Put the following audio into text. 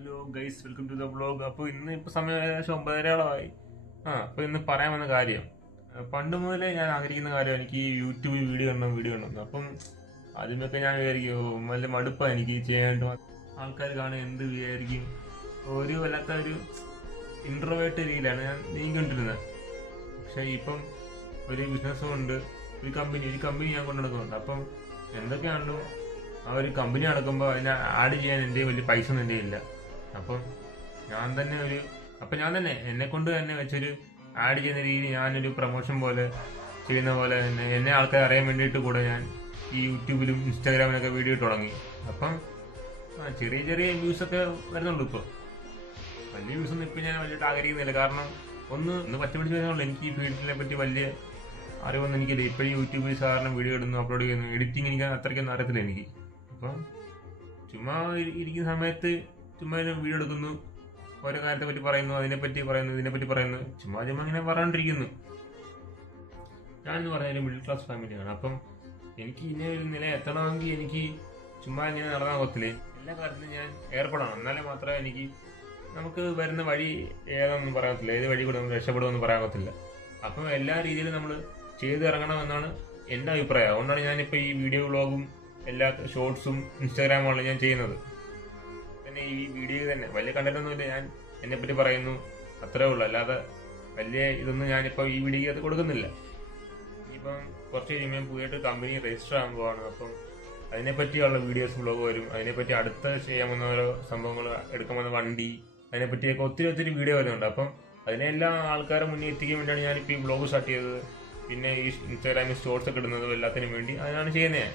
Hello guys, welcome to the vlog. അപ്പോൾ ഇപ്പോൾ സമയം ഏകദേശം 9:30 അപ്പോൾ ഇന്ന് പറയാൻ വന്ന കാര്യം, പണ്ട് മുതലേ ഞാൻ ആഗ്രഹിക്കുന്ന കാര്യം എനിക്ക് ഈ യൂട്യൂബിൽ വീഡിയോ ഇടണം. അപ്പം ആദ്യമൊക്കെ ഞാൻ വിചാരിക്കും നല്ല മടുപ്പാണ് എനിക്ക് ചെയ്യാനായിട്ട്. ആൾക്കാർ കാണുക എന്ത് വിചാരിക്കും, ഒരു വല്ലാത്ത ഒരു ഇൻട്രോവേർട്ട് രീതിയിലാണ് ഞാൻ നീങ്ങിക്കൊണ്ടിരുന്നത്. പക്ഷേ ഇപ്പം ഒരു ബിസിനസ് കൊണ്ട് ഒരു കമ്പനി ഞാൻ കൊണ്ടു നടക്കുന്നുണ്ട്. അപ്പം എന്തൊക്കെയാണല്ലോ ആ ഒരു കമ്പനി നടക്കുമ്പോൾ അതിനെ ആഡ് ചെയ്യാൻ എൻ്റെ വലിയ പൈസ ഒന്നും എൻ്റെ ഇല്ല. അപ്പം ഞാൻ തന്നെ എന്നെ കൊണ്ട് തന്നെ വെച്ചൊരു ആഡ് ചെയ്യുന്ന രീതി ഞാനൊരു പ്രൊമോഷൻ പോലെ ചെയ്യുന്ന പോലെ തന്നെ എന്നെ ആൾക്കാർ അറിയാൻ വേണ്ടിയിട്ട് കൂടെ ഞാൻ ഈ യൂട്യൂബിലും ഇൻസ്റ്റാഗ്രാമിലൊക്കെ വീഡിയോ ഇട്ട് തുടങ്ങി. അപ്പം ചെറിയ ചെറിയ വ്യൂസൊക്കെ വരുന്നുള്ളൂ. ഇപ്പോൾ വലിയ വ്യൂസൊന്നും ഇപ്പം ഞാൻ വലിയിട്ട് ആഗ്രഹിക്കുന്നില്ല. കാരണം ഒന്ന് പച്ചപിടിച്ച് വരുന്നുള്ളൂ. എനിക്ക് ഈ ഫീൽഡിനെ പറ്റി വലിയ അറിവൊന്നും എനിക്കില്ല. ഇപ്പോഴും യൂട്യൂബിൽ സാധാരണ വീഡിയോ ഇടുന്നു, അപ്ലോഡ് ചെയ്യുന്നു, എഡിറ്റിംഗ് എനിക്ക് അത്രയ്ക്കൊന്നും അറിയത്തില്ല എനിക്ക്. അപ്പം ചുമ്മാ ഇരിക്കുന്ന സമയത്ത് ചുമ്മാ വീഡിയോ എടുക്കുന്നു, ഓരോ കാര്യത്തെ പറ്റി പറയുന്നു, ഇതിനെപ്പറ്റി പറയുന്നു, ചുമ്മാ ഇങ്ങനെ പറഞ്ഞുകൊണ്ടിരിക്കുന്നു. ഞാനെന്ന് പറഞ്ഞാൽ മിഡിൽ ക്ലാസ് ഫാമിലിയാണ്. അപ്പം എനിക്ക് ഇങ്ങനെ ഒരു നില എത്തണമെങ്കിൽ എനിക്ക് ചുമ്മാ ഇങ്ങനെ നടന്നാൽ ഒത്തില്ല. എല്ലാ കാര്യത്തിലും ഞാൻ ഏർപ്പെടണം. എന്നാലേ മാത്രമേ എനിക്ക് നമുക്ക് വരുന്ന വഴി ഏതാണെന്ന് പറയാൻ ഏത് വഴി കൂടെ നമ്മൾ രക്ഷപ്പെടുമെന്ന് പറയാൻ പറ്റില്ല. അപ്പം എല്ലാ രീതിയിലും നമ്മൾ ചെയ്ത് ഇറങ്ങണമെന്നാണ് എൻ്റെ അഭിപ്രായം. അതുകൊണ്ടാണ് ഞാനിപ്പോൾ ഈ വീഡിയോ വ്ളോഗും എല്ലാ ഷോർട്സും ഇൻസ്റ്റാഗ്രാമുകളിലും ഞാൻ ചെയ്യുന്നത്. പിന്നെ ഈ വീഡിയോ തന്നെ വലിയ കണ്ടന്റൊന്നുമില്ല, ഞാൻ എന്നെപ്പറ്റി പറയുന്നു, അത്രേ ഉള്ളൂ. അല്ലാതെ വലിയ ഇതൊന്നും ഞാനിപ്പോൾ ഈ വീഡിയോയ്ക്ക് കൊടുക്കുന്നില്ല. ഇനിയിപ്പം കുറച്ച് കഴിയുമ്പോൾ പുതിയായിട്ട് കമ്പനി രജിസ്റ്റർ ആകാൻ പോവാണ്. അപ്പം അതിനെപ്പറ്റിയുള്ള വീഡിയോസ് വ്ളോഗ് വരും. അതിനെപ്പറ്റി അടുത്ത ചെയ്യാൻ വന്ന ഓരോ സംഭവങ്ങൾ, എടുക്കാൻ വന്ന വണ്ടി, അതിനെപ്പറ്റിയൊക്കെ ഒത്തിരി വീഡിയോ വരുന്നുണ്ട്. അപ്പം അതിനെല്ലാം ആൾക്കാരെ മുന്നിൽ എത്തിക്കാൻ വേണ്ടിയാണ് ഞാനിപ്പോൾ ഈ വ്ളോഗ് സ്റ്റാർട്ട് ചെയ്തത്. പിന്നെ ഈ ഇൻസ്റ്റാഗ്രാമിൽ ഷോർട്സ് ഒക്കെ ഇടുന്നതും എല്ലാത്തിനും വേണ്ടി അതിനാണ് ചെയ്യുന്നത്.